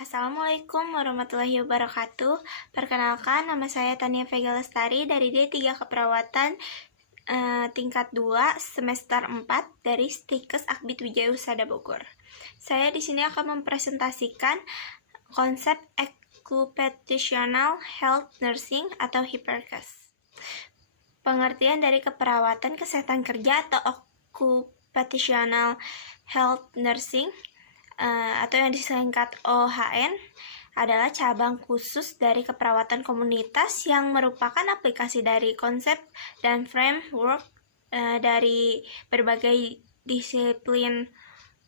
Assalamualaikum warahmatullahi wabarakatuh. Perkenalkan, nama saya Tania Vega Lestari dari D3 Keperawatan tingkat 2 semester 4 dari Stikes Akbid Wijaya Husada Bogor. Saya di sini akan mempresentasikan konsep Occupational Health Nursing atau HIPERKES. Pengertian dari keperawatan kesehatan kerja atau Occupational Health Nursing atau yang disingkat OHN adalah cabang khusus dari keperawatan komunitas yang merupakan aplikasi dari konsep dan framework dari berbagai disiplin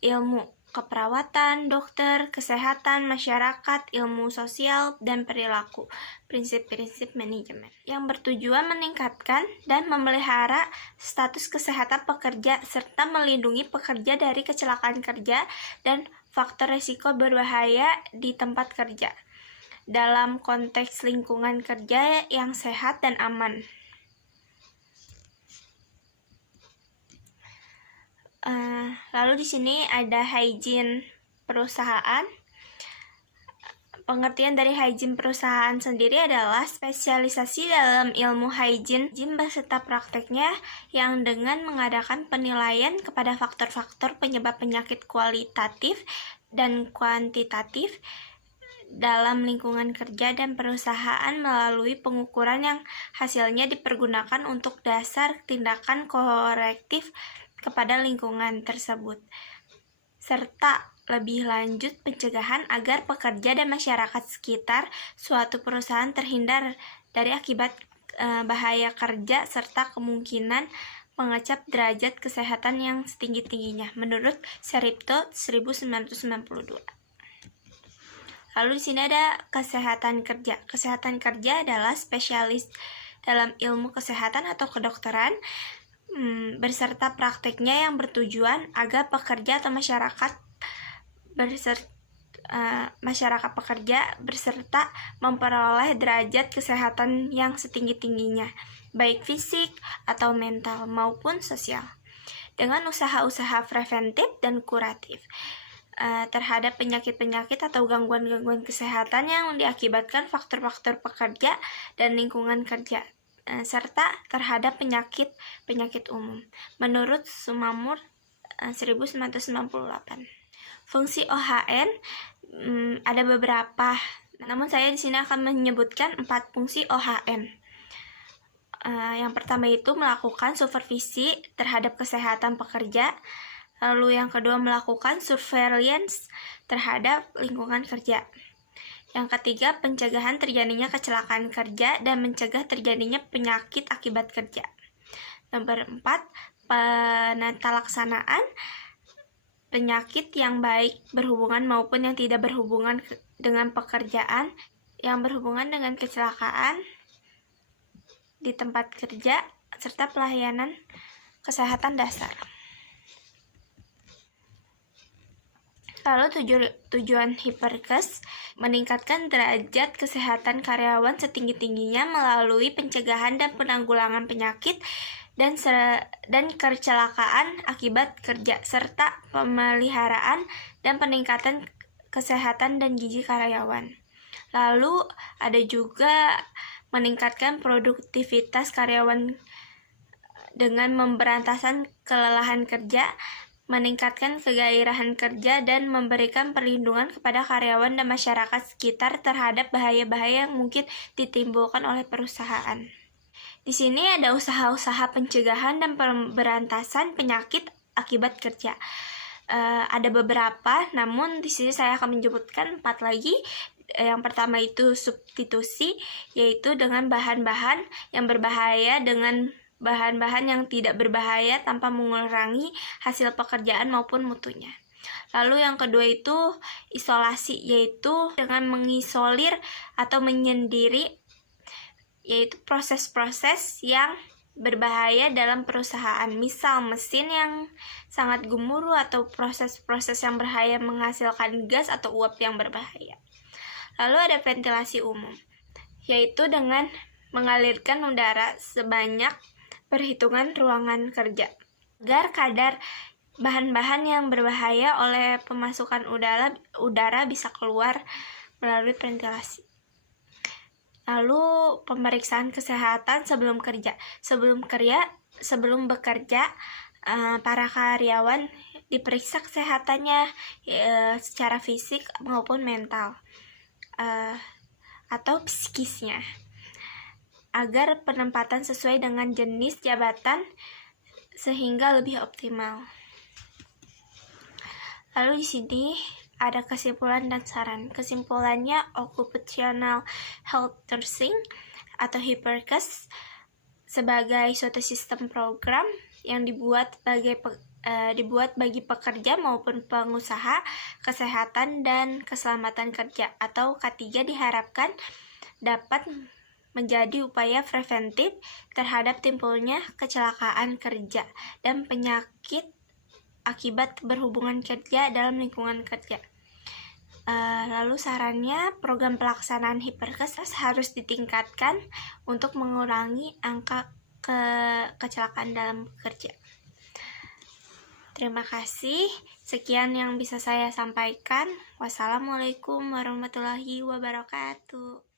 ilmu keperawatan, dokter, kesehatan, masyarakat, ilmu sosial, dan perilaku, prinsip-prinsip manajemen yang bertujuan meningkatkan dan memelihara status kesehatan pekerja serta melindungi pekerja dari kecelakaan kerja dan faktor risiko berbahaya di tempat kerja dalam konteks lingkungan kerja yang sehat dan aman. Lalu di sini ada hygiene perusahaan. Pengertian dari hygiene perusahaan sendiri adalah spesialisasi dalam ilmu hygiene beserta prakteknya yang dengan mengadakan penilaian kepada faktor-faktor penyebab penyakit kualitatif dan kuantitatif dalam lingkungan kerja dan perusahaan melalui pengukuran yang hasilnya dipergunakan untuk dasar tindakan korektif kepada lingkungan tersebut, serta lebih lanjut pencegahan agar pekerja dan masyarakat sekitar suatu perusahaan terhindar dari akibat bahaya kerja serta kemungkinan mengecap derajat kesehatan yang setinggi-tingginya menurut Saripto 1992. Lalu di sini ada kesehatan kerja. Kesehatan kerja adalah spesialis dalam ilmu kesehatan atau kedokteran beserta prakteknya yang bertujuan agar pekerja atau masyarakat pekerja beserta memperoleh derajat kesehatan yang setinggi-tingginya, baik fisik atau mental maupun sosial, dengan usaha-usaha preventif dan kuratif terhadap penyakit-penyakit atau gangguan-gangguan kesehatan yang diakibatkan faktor-faktor pekerja dan lingkungan kerja, serta terhadap penyakit umum menurut Sumamur 1998. Fungsi OHN ada beberapa, namun saya di sini akan menyebutkan 4 fungsi OHN. Yang pertama itu melakukan supervisi terhadap kesehatan pekerja, lalu yang kedua melakukan surveillance terhadap lingkungan kerja. Yang ketiga, pencegahan terjadinya kecelakaan kerja dan mencegah terjadinya penyakit akibat kerja. Nomor 4, penata laksanaan penyakit yang baik berhubungan maupun yang tidak berhubungan dengan pekerjaan, yang berhubungan dengan kecelakaan di tempat kerja, serta pelayanan kesehatan dasar. Lalu tujuan HIPERKES meningkatkan derajat kesehatan karyawan setinggi-tingginya melalui pencegahan dan penanggulangan penyakit dan kecelakaan akibat kerja, serta pemeliharaan dan peningkatan kesehatan dan gizi karyawan. Lalu ada juga meningkatkan produktivitas karyawan dengan memberantasan kelelahan kerja, meningkatkan kegairahan kerja, dan memberikan perlindungan kepada karyawan dan masyarakat sekitar terhadap bahaya-bahaya yang mungkin ditimbulkan oleh perusahaan. Di sini ada usaha-usaha pencegahan dan pemberantasan penyakit akibat kerja. Ada beberapa, namun di sini saya akan menyebutkan 4 lagi. Yang pertama itu substitusi, yaitu dengan bahan-bahan yang berbahaya dengan bahan-bahan yang tidak berbahaya tanpa mengurangi hasil pekerjaan maupun mutunya. Lalu yang kedua itu isolasi, yaitu dengan mengisolir atau menyendiri, yaitu proses-proses yang berbahaya dalam perusahaan, misal mesin yang sangat gemuruh atau proses-proses yang berbahaya menghasilkan gas atau uap yang berbahaya. Lalu ada ventilasi umum, yaitu dengan mengalirkan udara sebanyak perhitungan ruangan kerja agar kadar bahan-bahan yang berbahaya oleh pemasukan udara bisa keluar melalui ventilasi. Lalu pemeriksaan kesehatan sebelum bekerja, para karyawan diperiksa kesehatannya secara fisik maupun mental atau psikisnya, agar penempatan sesuai dengan jenis jabatan sehingga lebih optimal. Lalu di sini ada kesimpulan dan saran. Kesimpulannya, occupational health nursing atau HIPERKES sebagai suatu sistem program yang dibuat bagi pekerja maupun pengusaha kesehatan dan keselamatan kerja atau K3 diharapkan dapat menjadi upaya preventif terhadap timbulnya kecelakaan kerja dan penyakit akibat berhubungan kerja dalam lingkungan kerja. Lalu sarannya, program pelaksanaan HIPERKES harus ditingkatkan untuk mengurangi angka kecelakaan dalam bekerja. Terima kasih. Sekian yang bisa saya sampaikan. Wassalamualaikum warahmatullahi wabarakatuh.